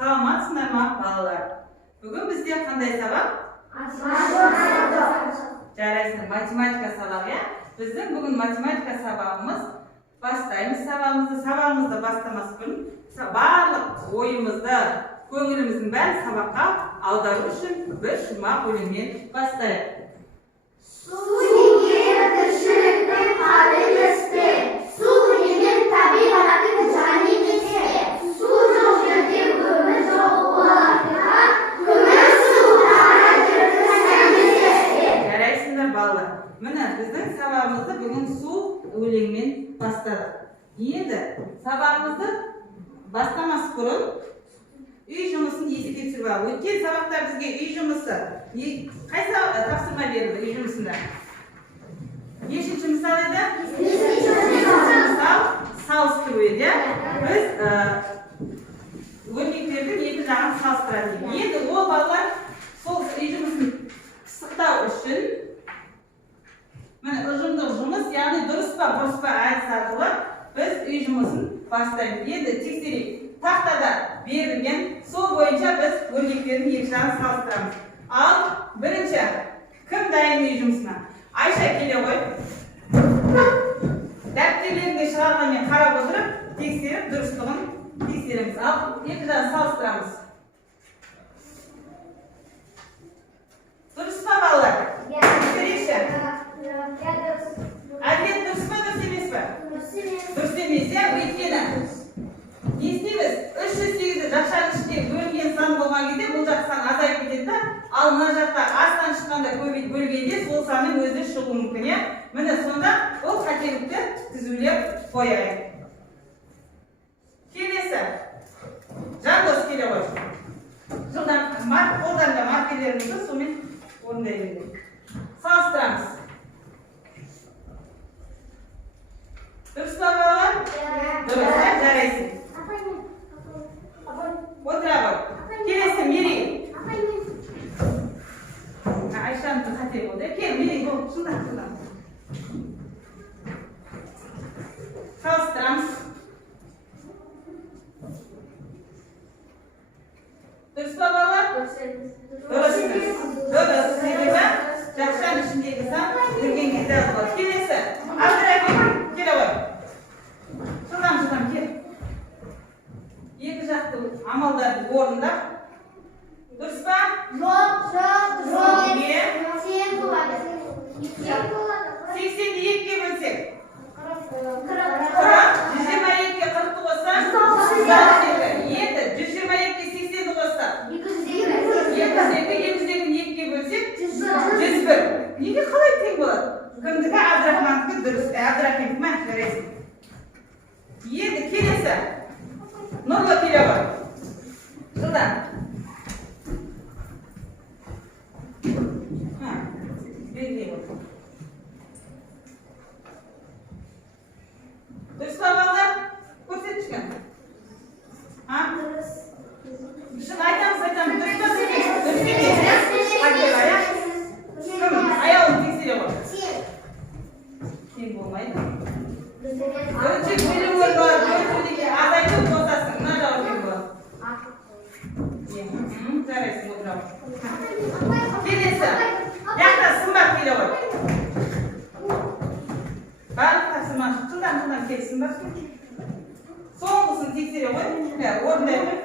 Саламатсыздар ма, балалар? Бүгін бізде қандай сабақ? Жарайсың, математика сабағы, я? Біздің бүгін математика сабағымыз. Бастаймыз сабағымызды бастамас бұрын барлық ойымызды, көңіліміздің бәрін сабаққа аудару үшін бір шумақ өлеңмен бастайық. Су деген тіршіліктің қаны есте, су деген табиғаттың жаны есте, су жоқ жерде өмір жоқ болатынға, көмір суға жүрді сәніміз есте. Жарайсыңдар балалар. Міне біздің сабағымызды бүгін су өлеңмен бастадық. Енді сабағымызды бастамас бұрын үй жұмысын еске түсіріп ал. Өткен сабақта бізге үй жұмысы қай тапсырма берілді үй жұмысында? Нешінші мысал еді? Мысал салыстыру еді. Біз өрнектердің екі жағын салыстырады. Енді ол балалар сол үй жұмысын пысықтау үшін ұжымдық жұмыс, яғни дұрыс па бұрыс па әдіс арқылы біз үй жұмысын бастаймыз. Енді тексерейік. Тақтада берілген сол бойынша біз өрнектердің екі жағын салыстырамыз. Ал бірінші кім дайын үй жұмысына? Айша келе ғой. Дәптерлеріңе шығарғанмен қарап отырып, тексеріп дұрыстығын тексереміз. Ал екі жағын салыстырамыз. Дұрыс па балалар? Тексерейікші. Әділет дұрыс па, дұрыс емес па? Дұрыс емес, я? Өйткені не істейміз? 308-ді жақшаның ішінде бөлінген сан болған кезде бұл жақ сан азайып кетеді, ал мына жақта астан шыққанда көбейіп бөлгенде сол санның өзі шығуы мүмкін, я? Міне сонда ол қателікті түзулеп қояйық. Келесі. Жандос келе ғой. Жылдан қолдарында маркерлерімізді сонымен орындаймыз. Салыстырамыз. Дұрыс па балалар? Дұрыс, жарайсың. Отыра ғой. Келесі Мерей. Айшаның қате болды. Кел, Мерей, бол. Шындан. Салыстырамыз. Дұрыс па балалар? Дұрыс. Дұрыс. Себебі жақшаның ішіндегі сан өрген кезде болады. Келесі. Абдырайым, келе ғой. Жылдам, кел. Екі жақты амалдарды орындап. Дұрыс па? Жоқ. Неге? 80-ді 2-ге бөлсек. 122-ге 40-ды қосса? 127. Енді 122-ге 80-ді қосса? 202-ге 2-ге бөлсек? 101. Неге қалай тең болады? Кімдікі? Абдрахмандікі дұрыс. Абдрахимдікі ма? Жарайсың. Енді келесі. Нұрлы келе ғой. Жылдан. Дұрыс па балалар? Көрсетші. Шын айтамыз. Дұрыс па? Дұрыс емес. Қате бар, я? Кім? Аяуын тексере ғой. Тең болмайды. Бірінші бөлімі бар. Бөлімдегі азайды қосасың. Мына жауы тең болады. Жарайсың, отыра ғой. Келесі. Яқта сымбат келе ғой. Барлық тапсырмашы. Жылдан кел сымбат. Соңғысын тексере ғой. Орындай ғой.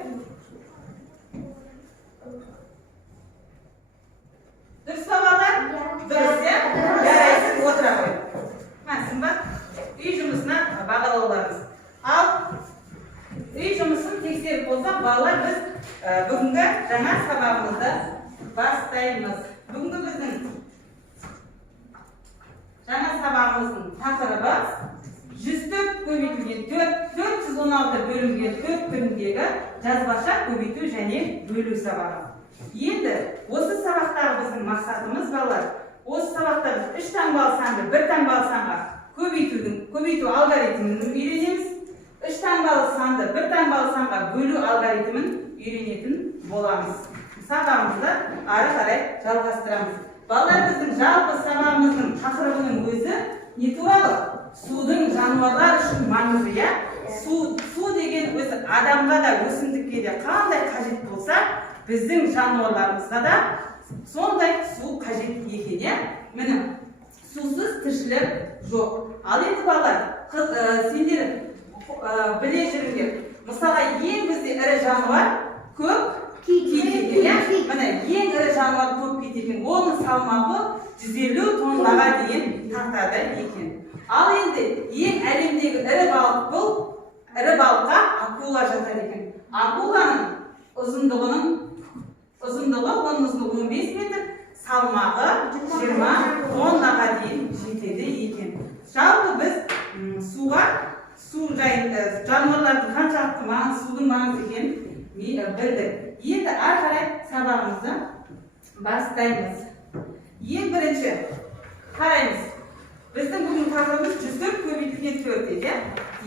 Дұрыс па балалар? Дұрыс, я? Жарайсың, отыра ғой. Сымбат. Үй жұмысына бағалауларымыз. Ал үй жұмысын тексеріп болсақ, балалар біз бүгінгі жаңа сабағымызды бастаймыз. Бүгінгі біздің жаңа сабағымыздың тақырыбы 104 көбейтілген 416 бөлінген 4 түріндегі жазбаша көбейту және бөлу сабағы. Енді осы сабақтағы біздің мақсатымыз балалар, осы сабақта біз 3 таңбалы санды 1 таңбалы санға көбейту алгоритмін үйренеміз. 3 таңбалы санды 1 таңбалы санға бөлу алгоритмін үйренетін боламыз. Сабағымызды ары қарай жалғастырамыз. Балалар, біздің жалпы сабағымыздың тақырыбының өзі не туралы? Судың жануарлар үшін маңызы, я? Су деген өзі адамға да өсімдікке де қандай қажет болса, біздің жануарларымызға да сондай су қажет екен, иә? Міне, сусыз тіршілік жоқ. Ал енді балалар, сендер біле жүріңдер. Мысалға, ең бізде ірі жануар көк кит екен. Міне, ең ірі жануар көк кит екен. Оның салмағы 150 тоннаға дейін тартады екен. Ал енді ең әлемдегі ірі балық бұл, ірі балыққа акула жатады екен. Акуланың ұзындығы 15 метр, салмағы 20 тоннаға дейін жетеді екен. Жалпы біз су жайында жануарлардың қаншалықты маңызды, судың маңызды екенін білдік. Енді ары қарай сабағымызды бастаймыз. Ең бірінші қараймыз. Біздің бүгін тақырыбымыз 104 көбейтілген 4 еді.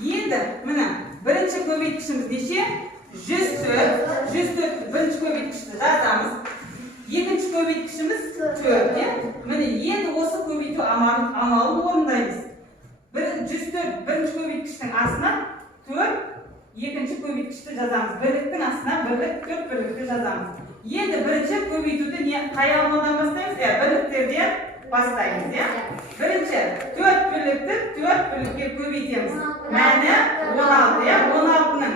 Енді міне бірінші көбейткішіміз неше? 104. 104 бірінші көбейткішті жазамыз. Екінші көбейткішіміз 4. Міне енді осы көбейту амалын орындаймыз. 104 бірінші көбейткіштің астына 4, екінші көбейткішті жазамыз. Бірліктің астына бірлік, 4 бірлікті жазамыз. Енді бірінші көбейтуді қай амалдан бастаймыз? Бірліктерден бастаймыз. Бірінші 4 бірлікті 4 бірлікке көбейтеміз. Мәні 16. 16-ның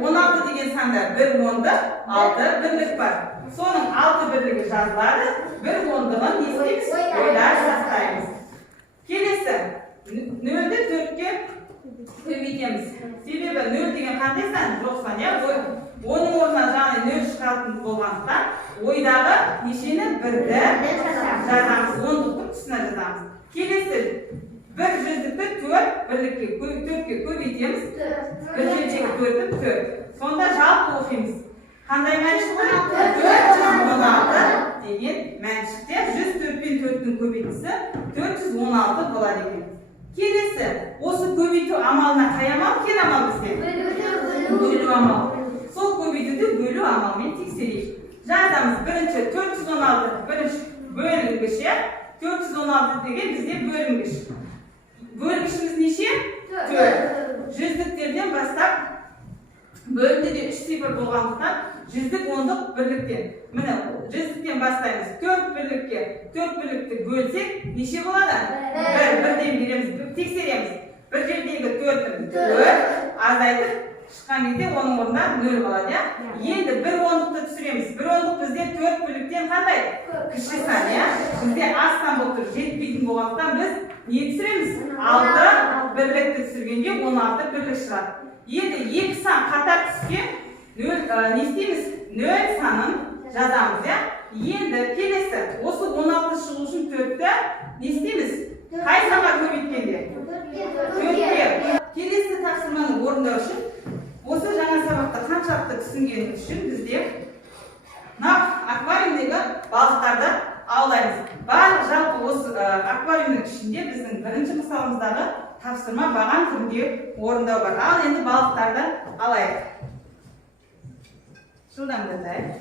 16 деген санда 1 онды 6 бірлік бар. Соның 6 бірлігі жазылады. 1 ондығын естеміз, ойлар сақтаймыз. Келесі, 0-ді 4-ке көбейтеміз. Себебі 0 деген қандай сан? Жоқ сан, оның орнына жаңа 0 шығатын болғандықтан, ойдағы нешені? 1-ді жазамыз, ондықтың тұсына жазамыз. Келесі, 1 жүздікті 4 бірлікке көбейтеміз. 1 жердегі 4-ті 4. Сонда жалпы оқимыз. Қандай мән шықты? 416 деген мән шықты. 104 пен 4-тің көбейтісі 416 болады екен. Келесі, осы көбейту амалына қай амал? Кер амал бізде? Бөлу амал. Сол көбейтуді бөлу амалмен тексерейік. Жазамыз. Бірінші 416 бірінші бөлінгіш. 416 деген бізде бөлінгіш. Бөлгішіміз неше? 4. Жүздіктерден бастап бөлімде 3 цифр болғандықтан жүздік, ондық, бірліктен. Міне, жүздіктен бастаймыз. 4 бірлікке 4 бірлікті бөлсек, неше болады? 1. Бірден береміз, тексереміз. Бір жердегі 4-ін 4, азайтып, шыққан кезде оның орнында 0 болады. Енді 1 ондықты түсіреміз. 1 ондық бізде 4 бірліктен қандай? Кіші сан, бізде аз сан болып тұр, жетпейтін болғандықтан біз не түсіреміз? 6 бірлікті түсіргенде 16 бірлік шығады. Енді 2 сан қатар түскен, не істейміз? 0 санын жазамыз. Енді келесі, осы 16 шығу үшін 4-ті не істейміз? Қай санға көбейткенде? 4-ке. Келесі тапсырманы орындау үшін, осы жаңа сабақта қаншалықты түсінген үшін бізде аквариумдегі балықтарды аулаймыз. Барлық жалпы осы аквариумның ішінде біздің бірінші мысалымыздағы тапсырма баған түрінде орындау бар. Ал енді балықтарды алайық. Жылдамдатайық.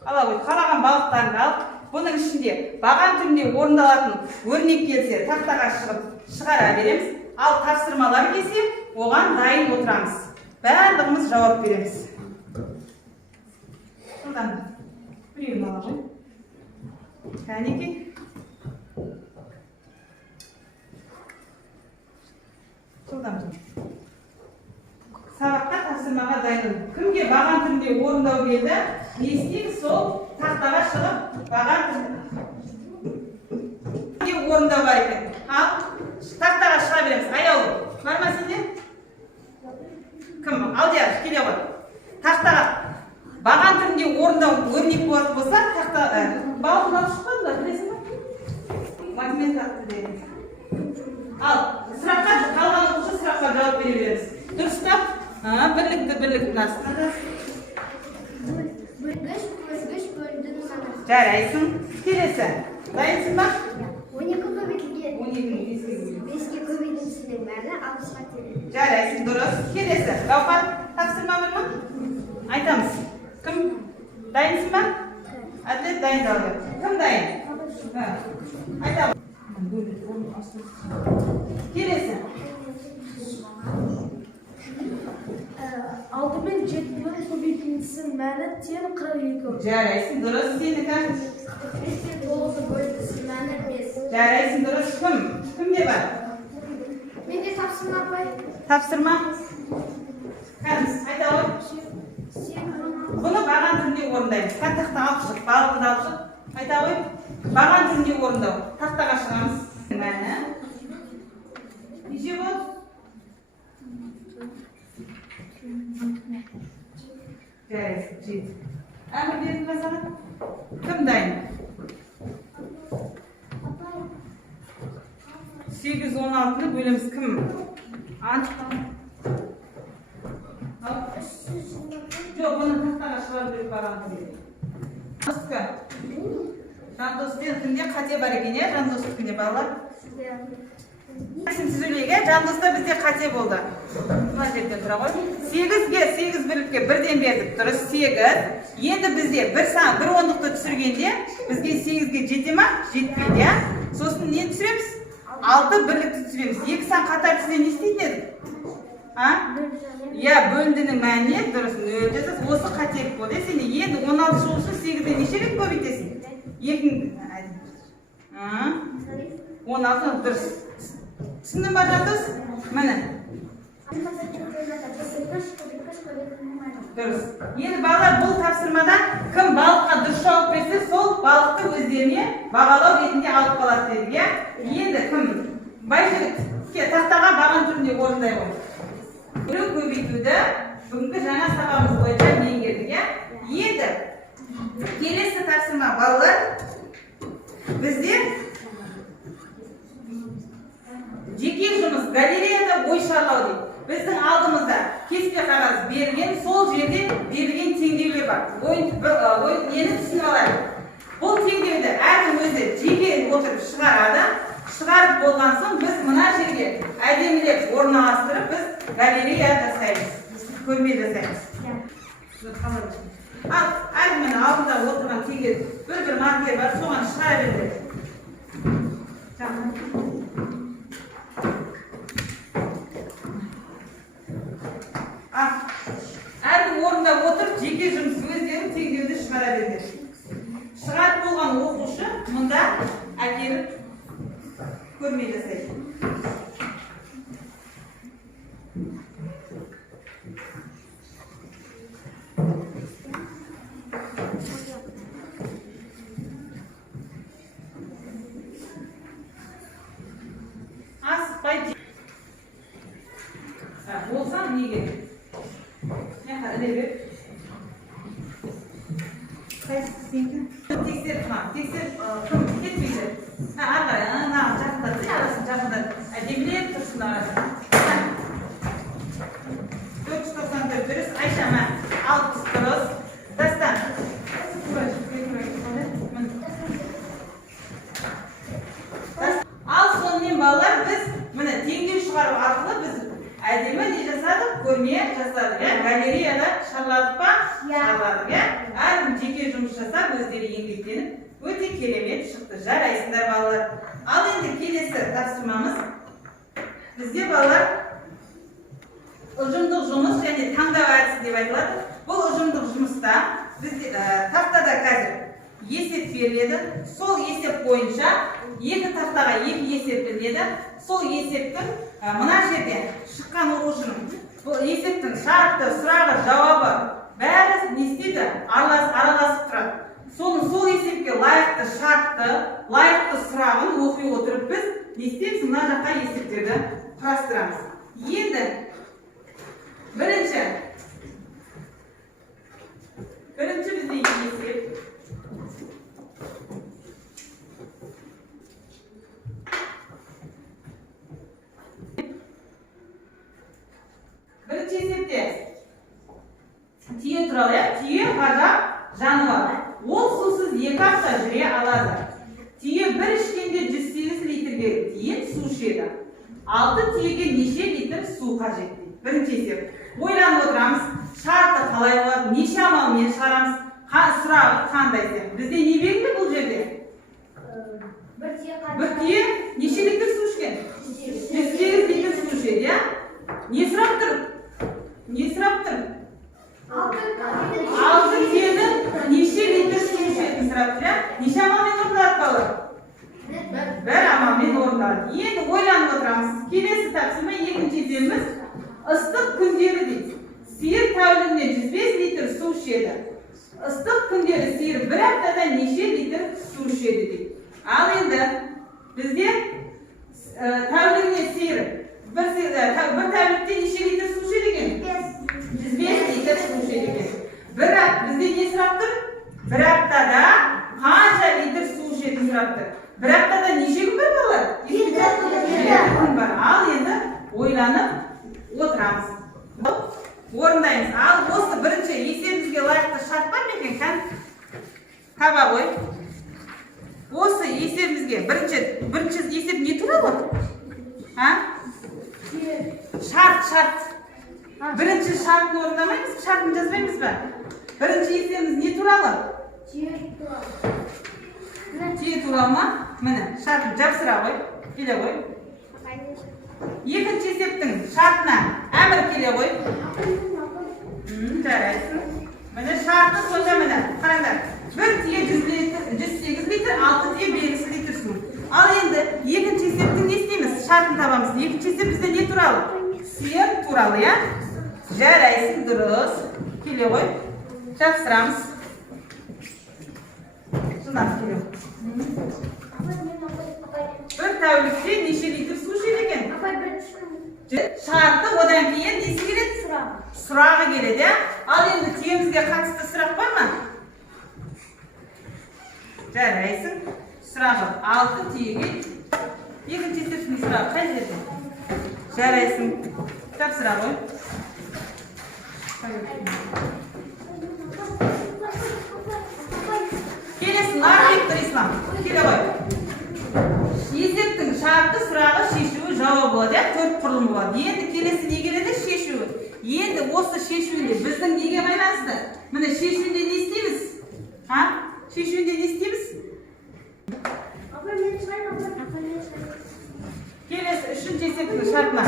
Қалаған балықтарды алып, бұның ішінде баған түрінде орындалатын өрнек келсе, тақтаға шығара береміз. Ал тапсырмалар келсе, оған дайын отырамыз. Барлығымыз жауап береміз. Жылдамдат. Біреуін ала ғой. Кәнеке. Сабаққа тапсырмаға дайын. Кімге баған түрінде орындау келді? Не істейміз? Сол тақтаға шығып, баған түрінде орындау бар екен. Ал тақтаға шыға береміз. Аяу, бар ма сенде? Кім? Алдияр, келе ғой. Тақтаға баған түрінде орындау өрнек болатын болса, тақтаға балықтың алып шықпады да, білесің ба? Математика деген. Ал сұраққа қалған оқушы сұраққа жауап бере береміз. Дұрыстап, бірліктің астына. Жарайсың. Келесі. Дайынсың ба? 12 көбейтілген 5-ке көбейтілгеннің мәні 60-ға тең. Жарайсың, дұрыс. Келесі. Гаухар, тапсырма бар ма? Айтамыз. Кім? Дайынсың ба? Әділет дайындалды. Кім дайын? Айтамыз. Келесі. 6 мен 7-nin көбейтіндісінің мәні тең 42. Жарайсың, дұрыс сенікі. 9-ның бөлінісінің мәні 5. Жарайсың, дұрыс. Кімде бар? Менде тапсырма бар. Тапсырма. Кәдіміз, айта ғой. Бұны баған түрінде орындаймыз. Тақтаға алып шық, балығын алып шық. Айта ғой. Баған түрінде орындау. Тақтаға шығамыз. Мәні. Неше болды? Жарайсың, жет. Әмір бердің бе саған? Кім дайын? 816-ны бөлеміз кім? Анықтау. Жоқ, бұны тақтаға шығарып беріп баған түрінде. Жандостың кімде қате бар екен, е? Жандостың кімде балалар? Түзілеге, жандоста бізде қате болды. Мына жерден тұра ғой. 8-ге 8 бірлікке бірден бердік, дұрыс 8. Енді бізде бір ондықты түсіргенде, бізге 8-ге жете ма? Жетпейді, я? Сосын не түсіреміз? 6 бірлікті түсіреміз. 2 сан қатар түсіне не істейтін едік? Я, бөліндінің мәніне, дұрыс 0 жазасыз. Осы қателік болды. Сен енді 16 шығу үшін 8-де неше рет көбейтесің? 16 дұрыс. Түсіндің ба жандос? Міне. Дұрыс. Енді балалар бұл тапсырмада кім балыққа дұрыс жауап берсе, сол балықты өздеріне бағалау ретінде алып қалады деді, иә? Енді кім? Байжігіт, тақтаға баған түрінде орындай ғой. Бөлу көбейтуді бүгінгі жаңа сабағымыз бойынша меңгердік, иә? Енді келесі тапсырма балалар бізде жеке жұмыс, галереяда ой шарлау дейді. Біздің алдымызда кеспе қағаз берілген, сол жерде берілген теңдеулер бар. Нені түсініп алайық. Бұл теңдеуді әркім өзі жеке отырып шығарады. Шығарып болған соң біз мына жерге әдемілеп орналастырып біз галерея жасаймыз. Көрме жасаймыз. Ал әркімнің алдында отырған теңге бір маркер бар, соған шығара береді. Әркім орында отырып, жеке жұмыс өздерін теңдеуді шығара береді. Шығарып болған оқушы мұнда әкеліп көрме жасайды. Асықпай болсаң не керек? Мен қарай бер. Қайсысы сенкі? Тексеріп ма? Тексеріп кім кетпейді? Ағай, жақындады, арасын жақындады. Әдемілеп тұрсын арасын. 494 дұрыс. Айша, ма? 60 дұрыс. Дастан. Ал сонымен балалар біз міне теңдеу шығару арқылы біз әдемі не жасадық? Көрме жасадық, иә? Галереяда шарладық па? Шарладық, иә? Әркім жеке жұмыс жасап, өздері еңбектеніп, өте керемет шықты. Жарайсыңдар балалар. Ал енді келесі тапсырмамыз. Бізде балалар ұжымдық жұмыс және таңдау әдісі деп айтылады. Бұл ұжымдық жұмыста бізде тақтада қазір есеп беріледі. Сол есеп бойынша екі тақтаға екі есеп беріледі. Сол есептің мына жерден шыққан оқушының бұл есептің шарты, сұрағы, жауабы бәрі не істейді? Араласып тұрады. Сол есепке лайықты шартты, лайықты сұрағын оқи отырып біз не істейміз? Мына жаққа есептерді құрастырамыз. Енді бірінші бізде есеп. Бірінші есепте түйе туралы, түйе ғажап жануар. Ол сусыз 2 апта жүре алады. Түйе бір ішкенде 108 литрге дейін су ішеді. 6 түйеге неше литр су қажет? Бірінші есеп. Ойланып отырамыз, шарты қалай болады, неше амалмен шығарамыз, сұрағы қандай сен? Бізде не белгілі бұл жерде? Bir tiye neçe litre su içken? 108 litre su içedi ya. Ne sıraptır? Ne sıraptır? 6 tiyenin neçe litre su içedi sıraptır ya? Neçe amamen ortalatmalı? Bir amamen ortalat. Endi o'ylanib o'tiramiz. Kelesi taqsimda ikkinchi idemiz issiq kunderi deydi. Sigir tavligida 105 litr suv ichadi. Issiq kunderi sigir bir haftada necha litr suv ichadi deydi. Al endi bizga tavligida sigir bir tavlikda necha litr suv ichadi ekan? 105 litr suv ichadi ekan. Bizga ne so'rabdir? Bir haftada qancha litr suv ichadi so'rabdir. Bir haftada necha kun bor bo'lar? 7 kun bor. Al endi o'ylanib o'tiramiz. O'rindaymiz. Al bo'lsa birinchi esebimizga loyiqli shart bormi ekan? Qaba qo'y. Bo'lsa esebimizga birinchi eseb ne turadi? Ha? Shart. Birinchi shartni o'rnamaymiz, shartni yozmaymizmi? Birinchi esebimiz ne turadi? Tiye turalma. Mana shartni jabsira qo'y. Kela qo'y. Ikkinchi esebning shartini amir kela qo'y. Jaraysin. Mana shartni so'zamada. Qaranglar. Bir tiye 108 litr, 6 tiye 5 litr suv. Al endi ikkinchi esebni ne istaymiz? Shartni topamiz. Ikkinchi eseb bizda ne turadi? Sigir turadi ya. Jaraysin durust. Kela qo'y. Jabsiramiz. Shundan kela. Bir tavlikda necha litr suv ichadi ekan? Sharti odan keyin nesi keladi? Surog'i keladi. Al endi tiyamizga qattiq suroq bormi? Jaraysin. Surog'i 6 tiyaga. Ikkinchi esebning surog'i qancha ekan? Jaraysin. Topshira qo'y. Kelesi narxettir islom. Kela qo'y. Esebning sharti, surog'i, sheshuvi, javobi bor, 4 qurilma bor. Endi kelesi ne keladi? Sheshuvi. Endi o'sha sheshuvni bizning nega baylanadi? Mana sheshuvni ne istaymiz? Ha? Sheshuvni ne istaymiz? Kelesi 3-chi esebning shartlar.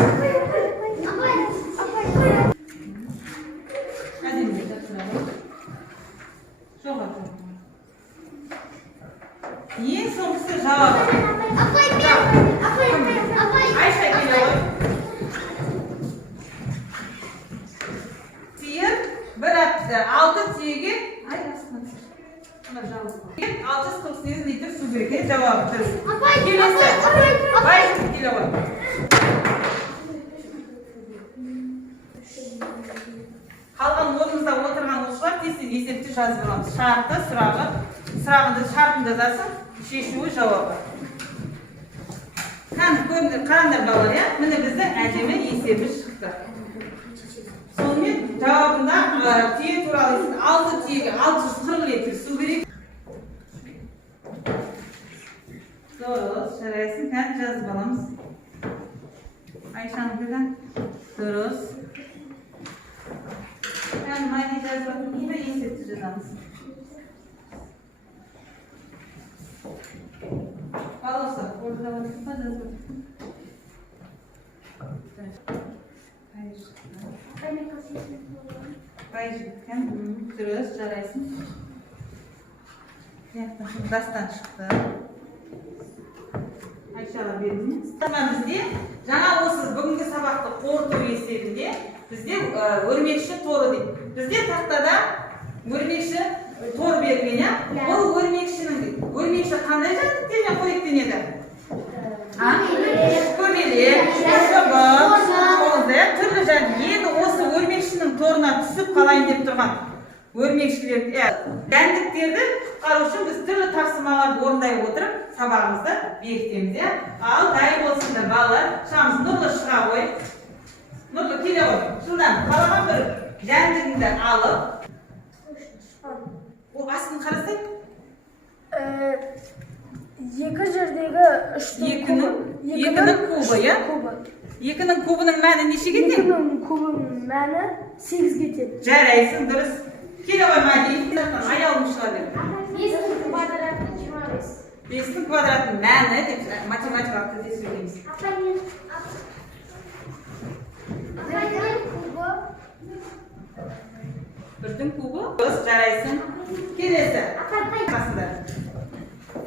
Hadi mi? Sho'g'al. Eng so'nggi javob. Ayşe geliyor. Sigir bir hafta 6 tiyaga altı 648 litr suv kerak. Javob. Kelesi. Ayşe geliyor. Qolgan o'rnimizda o'tirgan o'quvchilar tez-tez esebni yozib olamiz. Sharti, surog'ini shartini yozasiz, sheshuvi, javobi. Qaranglar bolalar ya, mana bizda ajami esebi chiqdi. So'nggi javobida tiye turadi. 6 tiyaga 640 litr suv kerak. Durust, jaraysin, qani yozib olamiz. Ayşe'nin bilan durust. Yani mayda yozib olib, yine esebni yozamiz. Palosa, o'rtada o'tirib Bayjikkan, durust, jaraysin. Dastan chiqdi. Ayşe'la beramiz. Bizde жаңа o'siz bugungi sabaqda qo'rtuv esebinde bizde o'rmekchi to'ri deydi. Bizde taxtada o'rmekchi to'r berilgan ya. Bu o'rmekchi qanday jadid degan qo'yibdi edi? Ha? Ko'meli, qo'zi, turli jadid. Endi o'sha o'rmekchining to'rina tusib qolayin deb turgan o'rmekchilar, dandiklarni qutqarish uchun biz turli tavsimalarni o'rnay o'tirib sabog'imizni bekitamiz ya. Al, day bo'lsinlar bolalar. Shamiz nurli chiqa qo'y. Nurli kela qo'y. Shundan qalaman bir jandikni olib. O aslini qarasang, Екі жердегі екінің кубы, ya? Екінің кубының мәні нешеге кетеді? Екінің кубының мәні 8 кетеді. Жарайсың, дұрыс. Келе қой, Мәди. Аялым шыға бер. 5'nin kvadratının мәні деп математикалық тілде сөйлейміз. Бірдің кубы. Дұрыс, жарайсың. Келесі. Қасында.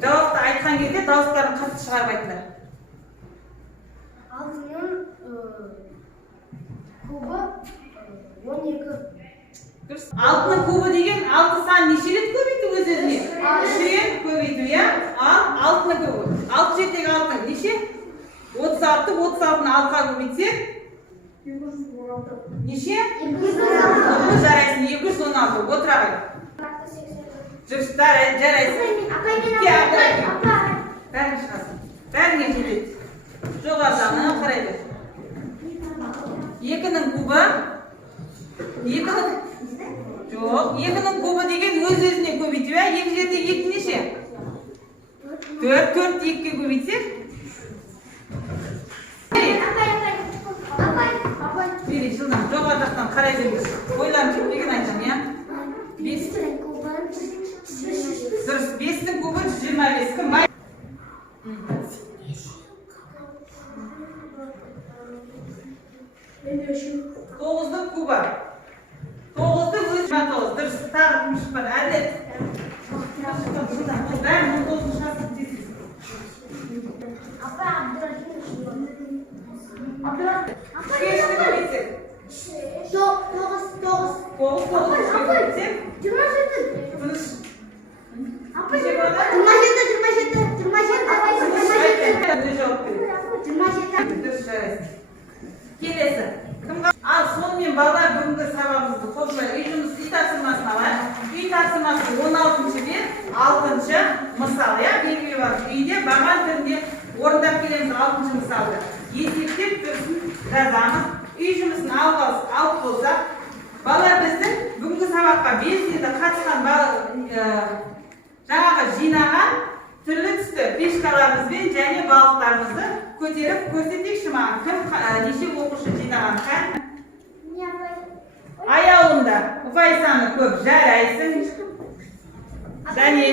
Жауапты айтқан кезде дауыстарын қатты шығармайтындар. Алтының кубы 12. Дұрыс. Алтының кубы деген 6 сан неше рет көбейту өз-өзіне? 3 рет көбейту, иә? Ал алтының кубы. 6 жетегі алтын неше? 36-ны 6-ға көбейтсек? 216. Неше? 216. Жарайсың, 216. Отыра қой. Жүрістар, жарайсың. Бәрін шығасың. Бәріңе жетеді. Жоғарыдағына қарай бер. 2-ның кубы. 2-ның кубы деген өз-өзіне көбейту, ә? 2 жетегі 2 неше? 4, 4-ті 2-ге көбейтсек? Бері, жылдан, жоғары жақтан қарай беріңіз. Ойларым жоқ деген айтам, иә? 5-дің кубы 125. Кім бай? 9-ның кубы. 9-ды өз 29. Дұрыс, тағы кім шықпады? Әділет. Жылдан, бұл бәрін 19 шығасың дейсіз. Келесі. Ал сонымен балалар бүгінгі сабағымызды қосылай үй жұмысы үй тапсырмасын алайық. Үй тапсырмасы 16-шы бет 6-шы мысал, иә? Белгілі бар. Үйде баған түрінде орындап келеміз 6-шы мысалды. Есептеп тұрсын жазамыз. Үй жұмысын алып болсақ, балалар біздің бүгінгі сабаққа белсенді қатысқан жаңағы жинаған түрлі түсті пешкаларымызбен және балықтарымызды көтеріп көрсетейікші маған. Кім неше оқушы жинаған қан? Аяуында ұпай саны көп, жарайсың. Және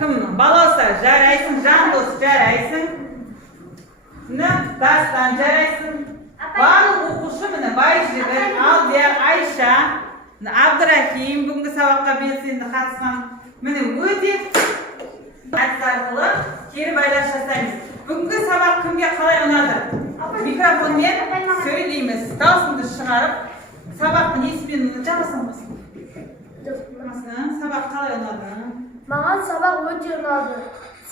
кім балауса жарайсың, жандос жарайсың. Дастан жарайсың. Барлық оқушы міне Байжігіт, Алдияр, Айша, Абдрахим бүгінгі сабаққа белсенді қатысқан. Міне өте әдіс арқылы кері байланыс жасаймыз. Бүгінгі сабақ кімге қалай ұнады? Микрофонмен сөйлейміз. Даусыңды шығарып, сабақтың несімен жабасың басын. Сабақ қалай ұнады? Маған сабақ өте ұнады.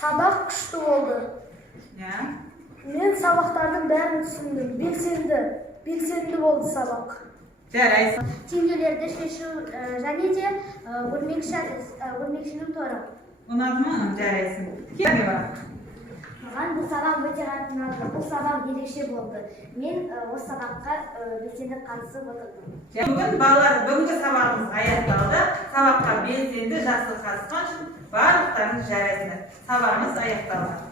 Сабақ күшті болды. Мен сабақтардың бәрін түсіндім. Белсенді болды сабақ. Жарайсың. Теңдеулерді шешу және де өрмекшінің торы. Ұнады ма? Жарайсың. Келге бар. Маған бұл сабақ өте қатты ұнады. Бұл сабақ ерекше болды. Мен осы сабаққа белсенді қатысып отырдым. Бүгін балалар бүгінгі сабағымыз аяқталды. Сабаққа белсенді жақсы қатысқан үшін барлықтарыңыз жарайсыңдар. Сабағымыз аяқталды.